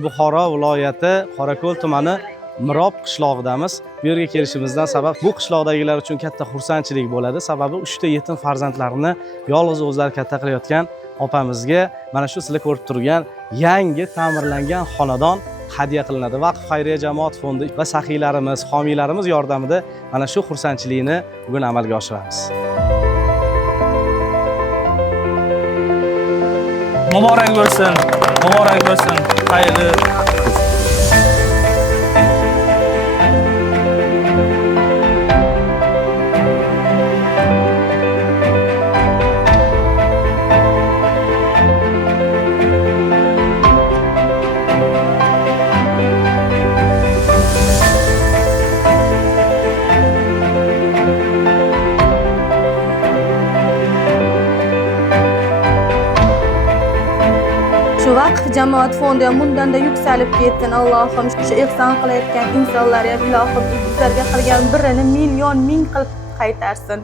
Buxoro viloyati Qorako'l tumani Mirob qishlog'idamiz. Bu yerga kelishimizdan sabab bu qishloqdagilar uchun katta xursandchilik bo'ladi. Sababi 3 ta yetim farzandlarini yolg'iz o'zlari katta qilayotgan opamizga mana shu sizlar ko'rib turgan yangi ta'mirlangan xonadon hadya qilinadi. Vaqf xayriya jamoat fondi va saxiylarimiz, homiylarimiz yordamida mana shu xursandchilikni bugun amalga oshiramiz. Muborak bo'lsin. Muborak bo'lsin. Xayrli. Shu vaqf jamoat fondi ham bundanda yuksalib ketsin. Allohim shu ihson qilayotgan insonlarga ilohim bizlarga qilgan birini million ming qilib qaytarsin.